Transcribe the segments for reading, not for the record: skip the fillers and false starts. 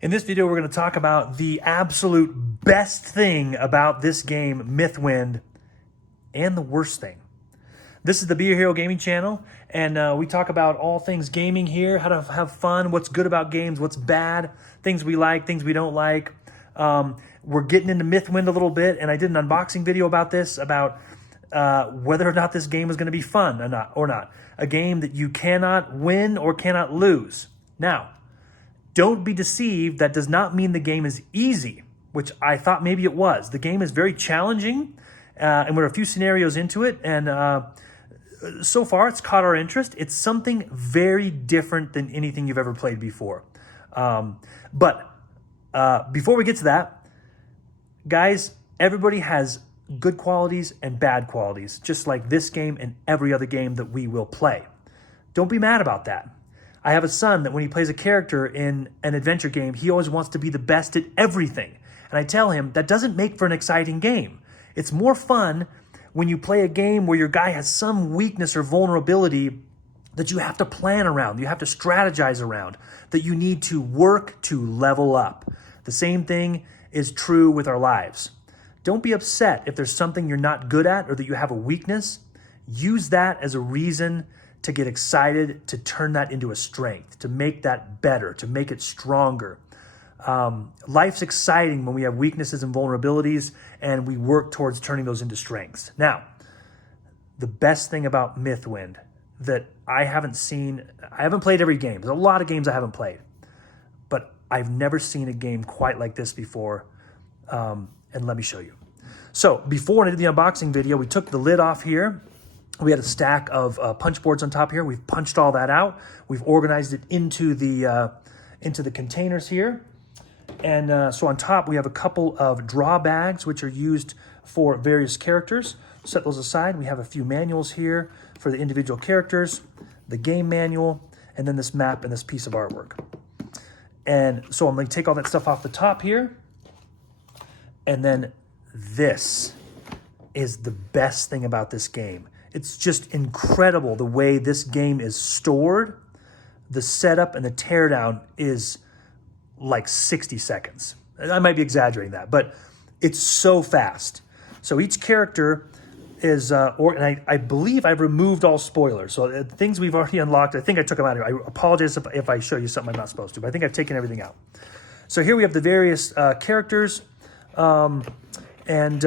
In this video, we're going to talk about the absolute best thing about this game, Mythwind, and the worst thing. This is the Be Your Hero Gaming channel, and we talk about all things gaming here, how to have fun, what's good about games, what's bad, things we like, things we don't like. We're getting into Mythwind a little bit, and I did an unboxing video about this, about whether or not this game is going to be fun or not. A game that you cannot win or cannot lose. Now, don't be deceived. That does not mean the game is easy, which I thought maybe it was. The game is very challenging, and we're a few scenarios into it, and so far it's caught our interest. It's something very different than anything you've ever played before. But before we get to that, guys, everybody has good qualities and bad qualities, just like this game and every other game that we will play. Don't be mad about that. I have a son that when he plays a character in an adventure game, he always wants to be the best at everything. And I tell him that doesn't make for an exciting game. It's more fun when you play a game where your guy has some weakness or vulnerability that you have to plan around, you have to strategize around, that you need to work to level up. The same thing is true with our lives. Don't be upset if there's something you're not good at or that you have a weakness. Use that as a reason to get excited, to turn that into a strength, to make that better, to make it stronger. Life's exciting when we have weaknesses and vulnerabilities and we work towards turning those into strengths. Now, the best thing about Mythwind that I haven't played every game. There's a lot of games I haven't played, but I've never seen a game quite like this before. And let me show you. So before I did the unboxing video, we took the lid off here. We had a stack of punch boards on top here. We've punched all that out. We've organized it into the containers here. And so on top, we have a couple of draw bags, which are used for various characters. Set those aside. We have a few manuals here for the individual characters, the game manual, and then this map and this piece of artwork. And so I'm going to take all that stuff off the top here. And then this is the best thing about this game. It's just incredible the way this game is stored. The setup and the teardown is like 60 seconds. I might be exaggerating that, but it's so fast. So each character is, and I believe I've removed all spoilers. So things we've already unlocked, I think I took them out here. I apologize if I show you something I'm not supposed to, but I think I've taken everything out. So here we have the various characters, and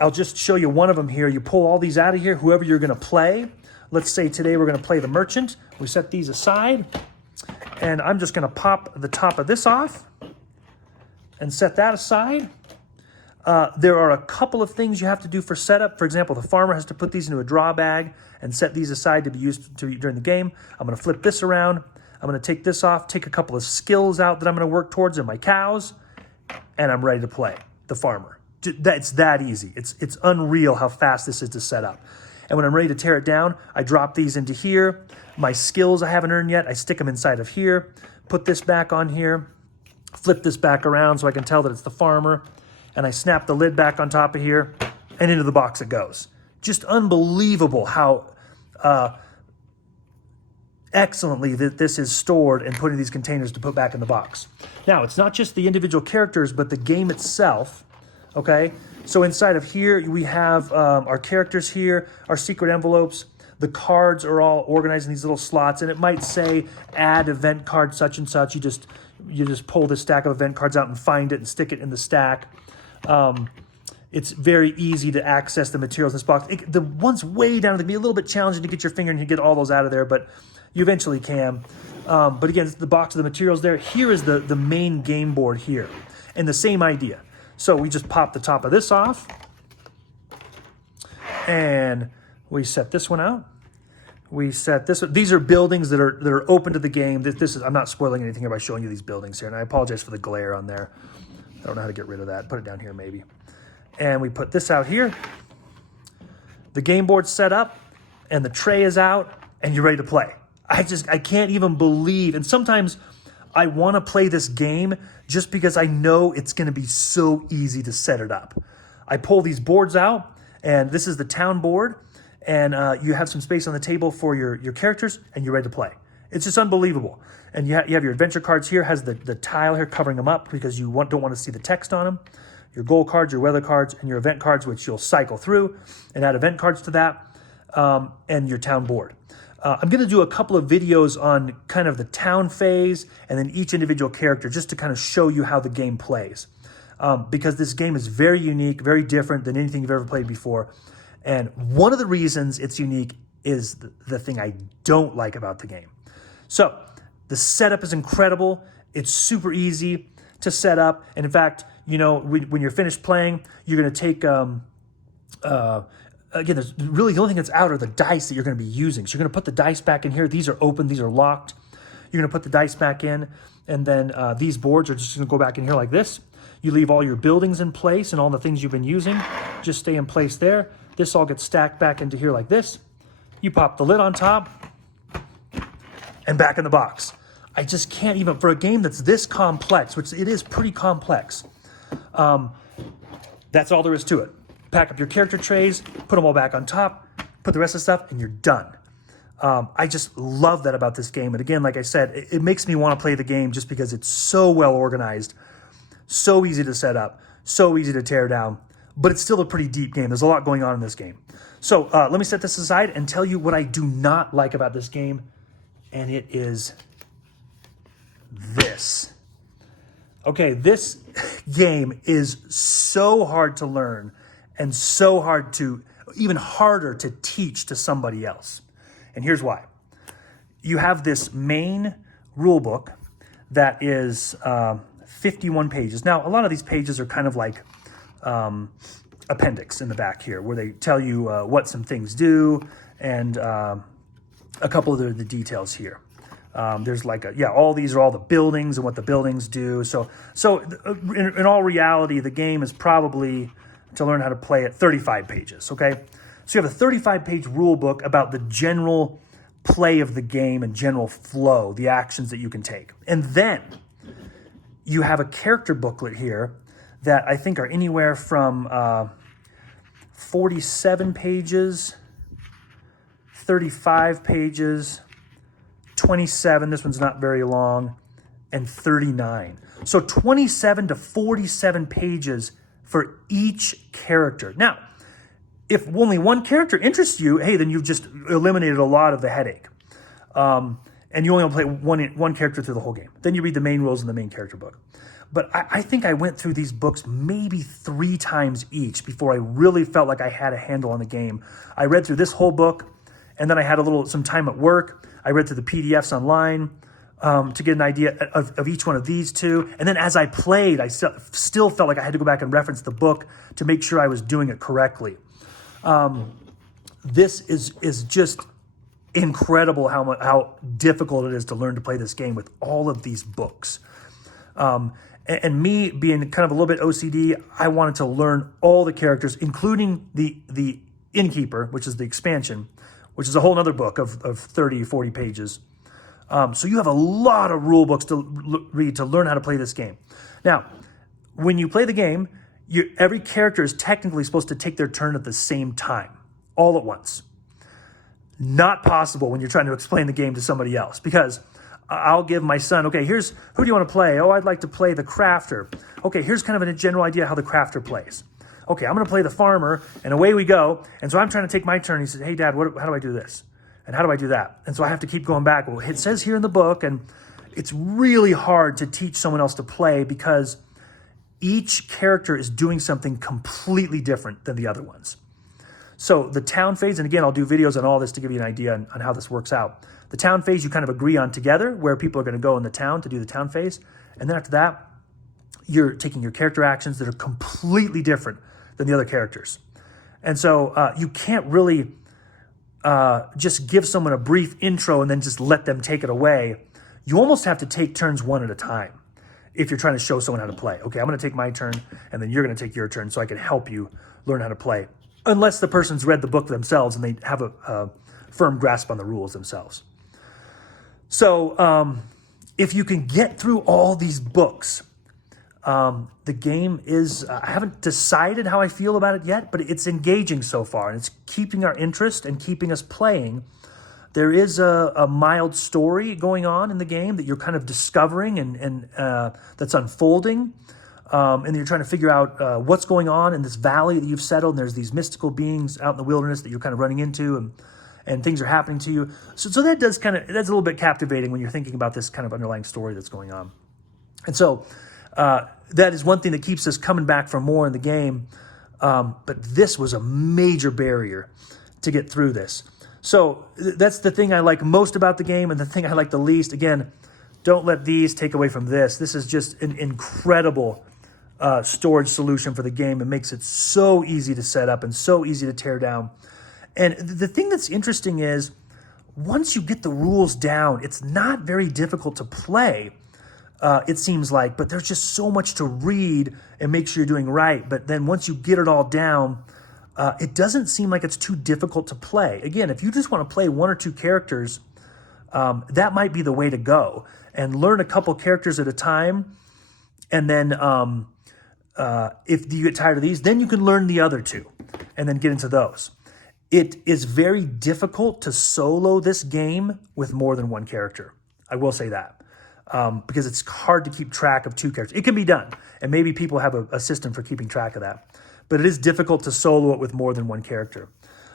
I'll just show you one of them here. You pull all these out of here, whoever you're going to play. Let's say today we're going to play the merchant. We set these aside, and I'm just going to pop the top of this off and set that aside. There are a couple of things you have to do for setup. For example, the farmer has to put these into a draw bag and set these aside to be used during the game. I'm going to flip this around. I'm going to take this off, take a couple of skills out that I'm going to work towards in my cows, and I'm ready to play the farmer. It's that easy. It's unreal how fast this is to set up. And when I'm ready to tear it down, I drop these into here. My skills I haven't earned yet, I stick them inside of here, put this back on here, flip this back around so I can tell that it's the farmer, and I snap the lid back on top of here, and into the box it goes. Just unbelievable how excellently that this is stored and put in these containers to put back in the box. Now, it's not just the individual characters, but the game itself. Okay, so inside of here, we have our characters here, our secret envelopes. The cards are all organized in these little slots, and it might say add event card such and such. You just pull this stack of event cards out and find it and stick it in the stack. It's very easy to access the materials in this box. The ones way down, it'd be a little bit challenging to get your finger and you get all those out of there, but you eventually can. But again, it's the box of the materials there. Here is the main game board here, and the same idea. So we just pop the top of this off, and we set this one out. We set this. These are buildings that are open to the game. This is, I'm not spoiling anything here by showing you these buildings here, and I apologize for the glare on there. I don't know how to get rid of that. Put it down here maybe. And we put this out here. The game board's set up, and the tray is out, and you're ready to play. I can't even believe, and sometimes I want to play this game just because I know it's going to be so easy to set it up. I pull these boards out, and this is the town board, and you have some space on the table for your characters, and you're ready to play. It's just unbelievable. And you have your adventure cards here, has the tile here covering them up because you don't want to see the text on them. Your goal cards, your weather cards, and your event cards, which you'll cycle through and add event cards to that, and your town board. I'm going to do a couple of videos on kind of the town phase and then each individual character just to kind of show you how the game plays. Because this game is very unique, very different than anything you've ever played before. And one of the reasons it's unique is the thing I don't like about the game. So the setup is incredible. It's super easy to set up. And in fact, you know, when you're finished playing, you're going to take, again, there's really the only thing that's out are the dice that you're going to be using. So you're going to put the dice back in here. These are open. These are locked. You're going to put the dice back in. And then these boards are just going to go back in here like this. You leave all your buildings in place and all the things you've been using just stay in place there. This all gets stacked back into here like this. You pop the lid on top and back in the box. I just can't even, for a game that's this complex, which it is pretty complex, that's all there is to it. Pack up your character trays, put them all back on top, put the rest of the stuff, and you're done. I just love that about this game. And again, like I said, it makes me want to play the game just because it's so well organized, so easy to set up, so easy to tear down, but it's still a pretty deep game. There's a lot going on in this game. So let me set this aside and tell you what I do not like about this game, and it is this. Okay, this game is so hard to learn and so hard to, even harder to teach to somebody else. And here's why. You have this main rule book that is 51 pages. Now, a lot of these pages are kind of like appendix in the back here, where they tell you what some things do and a couple of the details here. There's like all these are all the buildings and what the buildings do. So in all reality, the game is probably, to learn how to play it, 35 pages, okay? So you have a 35-page rule book about the general play of the game and general flow, the actions that you can take. And then you have a character booklet here that I think are anywhere from 47 pages, 35 pages, 27, this one's not very long, and 39. So 27 to 47 pages for each character. Now, if only one character interests you, hey, then you've just eliminated a lot of the headache. And you only want to play one character through the whole game. Then you read the main rules in the main character book. But I think I went through these books maybe 3 times each before I really felt like I had a handle on the game. I read through this whole book, and then I had some time at work. I read through the PDFs online to get an idea of each one of these two. And then as I played, I still felt like I had to go back and reference the book to make sure I was doing it correctly. This is just incredible how difficult it is to learn to play this game with all of these books. And me being kind of a little bit OCD, I wanted to learn all the characters, including the Innkeeper, which is the expansion, which is a whole other book of 30, 40 pages. So you have a lot of rule books to read to learn how to play this game. Now, when you play the game, every character is technically supposed to take their turn at the same time, all at once. Not possible when you're trying to explain the game to somebody else, because I'll give my son, okay, who do you want to play? Oh, I'd like to play the crafter. Okay, here's kind of a general idea how the crafter plays. Okay, I'm going to play the farmer, and away we go. And so I'm trying to take my turn. He says, hey, Dad, how do I do this? And how do I do that? And so I have to keep going back. Well, it says here in the book, and it's really hard to teach someone else to play because each character is doing something completely different than the other ones. So the town phase, and again, I'll do videos on all this to give you an idea on how this works out. The town phase you kind of agree on together, where people are going to go in the town to do the town phase. And then after that, you're taking your character actions that are completely different than the other characters. And so you can't really just give someone a brief intro and then just let them take it away. You almost have to take turns one at a time if you're trying to show someone how to play. Okay, I'm going to take my turn, and then you're going to take your turn so I can help you learn how to play. Unless the person's read the book themselves and they have a firm grasp on the rules themselves. So if you can get through all these books, the game is, I haven't decided how I feel about it yet, but it's engaging so far, and it's keeping our interest and keeping us playing There is a mild story going on in the game that you're kind of discovering and that's unfolding. And you're trying to figure out what's going on in this valley that you've settled. And there's these mystical beings out in the wilderness that you're kind of running into, and things are happening to you. So that that's a little bit captivating when you're thinking about this kind of underlying story that's going on. And so that is one thing that keeps us coming back for more in the game. But this was a major barrier to get through this. So that's the thing I like most about the game, and the thing I like the least. Again, don't let these take away from this. This is just an incredible storage solution for the game. It makes it so easy to set up and so easy to tear down. And the thing that's interesting is, once you get the rules down, it's not very difficult to play, it seems like, but there's just so much to read and make sure you're doing right. But then once you get it all down, it doesn't seem like it's too difficult to play. Again, if you just want to play one or two characters, that might be the way to go, and learn a couple characters at a time. And then if you get tired of these, then you can learn the other two and then get into those. It is very difficult to solo this game with more than one character. I will say that, because it's hard to keep track of two characters. It can be done, and maybe people have a system for keeping track of that. But it is difficult to solo it with more than one character.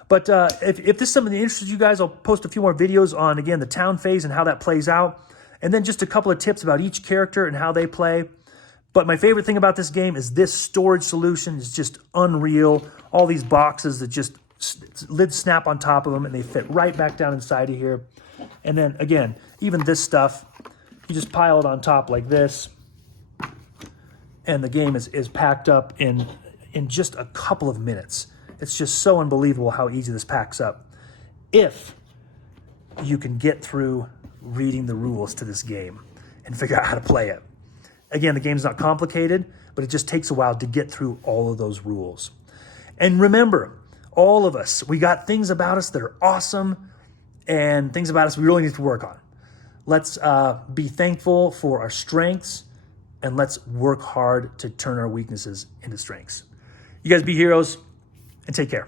But if this is something that interests you guys, I'll post a few more videos on, again, the town phase and how that plays out. And then just a couple of tips about each character and how they play. But my favorite thing about this game is this storage solution is just unreal. All these boxes that just lids snap on top of them, and they fit right back down inside of here. And then, again, even this stuff, you just pile it on top like this, and the game is packed up in just a couple of minutes. It's just so unbelievable how easy this packs up, if you can get through reading the rules to this game and figure out how to play it. Again, the game's not complicated, but it just takes a while to get through all of those rules. And remember, all of us, we got things about us that are awesome and things about us we really need to work on. Let's be thankful for our strengths, and let's work hard to turn our weaknesses into strengths. You guys be heroes, and take care.